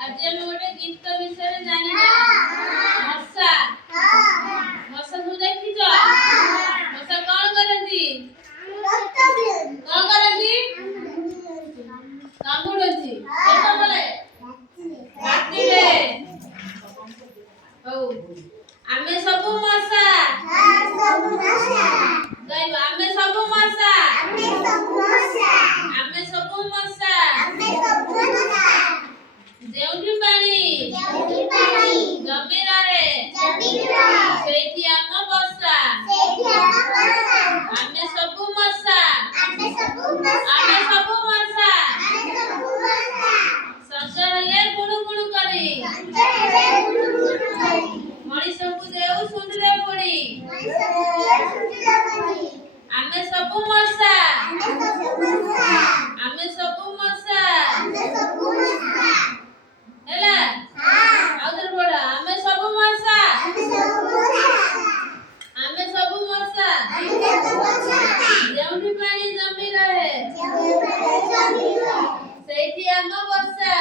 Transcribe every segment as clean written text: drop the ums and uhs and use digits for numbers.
ଆଜି ଆମେ ଗୋଟେ ଗୀତ ବିଷୟରେ ଜାଣିବା। ମଶା ମଶାକୁ ଦେଖିଛ? ମଶା କଣ କରନ୍ତି? କଣ କରନ୍ତି? କାମୁଡନ୍ତି। କେତେବେଳେ? ରାତିରେ। ହଉ, ଆମେ ସବୁ ମଶା। ଆମେ ସବୁ ମଶା। ଆମେ ସବୁ ମଶା। ଯେଉଁଠି ପାଣି ଜମି ରହେ ସେଇଠି ଆମ ବସା। ଆମେ ସବୁ ମଶା। ଆମେ ସବୁ ମଶା। ସଞ୍ଜ ହେଲେ ଗୁଣୁ ଗୁଣୁ କରି ମଣିଷଙ୍କୁ ଦେଉ ଶୁଣ୍ଢରେ ପୋଡ଼ି। ଆମେ ସବୁ ମଶା। ଆମେ ସବୁ ମଶା। ହେଲା? ଆଉ ଥରେ ପଢ। ଆମେ ସବୁ ମଶା। ଆମେ ସବୁ ମଶା। ଯେଉଁଠି ପାଣି ଜମି ରହେ ସେଇଠି ଆମ ବସା।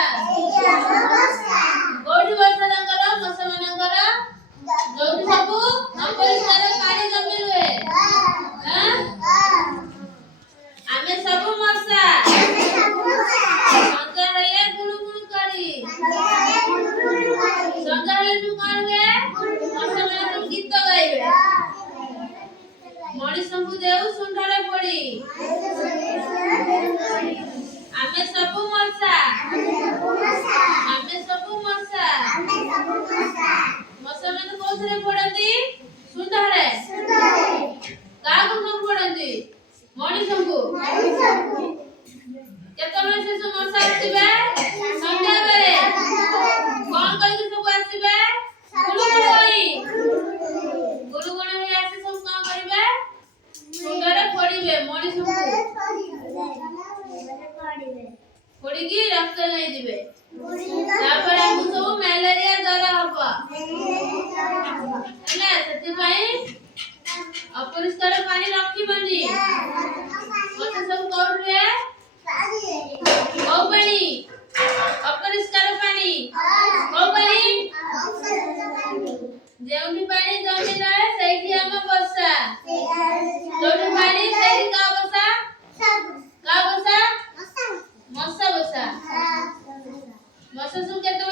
କୋଉଠି ବସା ତାଙ୍କର? ମଶା ମାନଙ୍କର ଯୋଉଠି ସବୁ ଅପରିଷ୍କାର ପାଣି ଜମି ରୁହେ। ଆମେ ସବୁ ମଶା। ସଞ୍ଜ ହେଲେ ଗୁଣୁ ଗୁଣୁ କରି। ସଞ୍ଜ ହେଲେ ଯୋଉ କଣ ହୁଏ? ମଶା ମାନେ ସବୁ ଗୀତ ଗାଇବେ। ମଣିଷଙ୍କୁ ଦେଉ ଶୁଣ୍ଢରେ ପୋଡ଼ି। ଆମେ ସବୁ ମଶା। ଆମେ ସବୁ ମଶା। ମଶା ମାନେ କୋଉଥିରେ ପୋଡନ୍ତି? ଶୁଣ୍ଢରେ। କାହାକୁ ସବୁ ପୋଡନ୍ତି? ମଣିଷଙ୍କୁ। କେତେବେଳେ ସେ ସବୁ ମଶା ଆସିବେ? ସନ୍ଧ୍ୟାବେଳେ। କଣ କହିକି ସବୁ ଆସିବେ? ଗୁଣୁଗୁଣୁ ହୋଇ। ଗୁଣୁଗୁଣୁ ହୋଇ ଆସି ସବୁ କଣ କରିବେ? ଶୁଣ୍ଢରେ ପୋଡିବେ ମଣିଷଙ୍କୁ। ପୋଡିକି ରକ୍ତ ନେଇଯିବେ। ତାପରେ ଆମକୁ ସବୁ ମ୍ୟାଲେରିଆ ଜ୍ୱର ହବ। ହେଲା? ସେଥିପାଇଁ ଅପରିଷ୍କାର ପାଣି ରଖିବନି। ମଶା ସବୁ କୋଉଠି ରୁହେ? କୋଉ ପାଣି? ଅପରିଷ୍କାର ପାଣି। କୋଉ ପାଣି? ଯେଉଁଠି ପାଣି ଜମି ରହେ ସେଇଠି ଆମ ବସା। ଯୋଉଠି ପାଣି ସେଇଠି କାହା ବସା? କାହା ବସା? ମଶା ବସା। ମଶା ସବୁ କେତେବେଳେ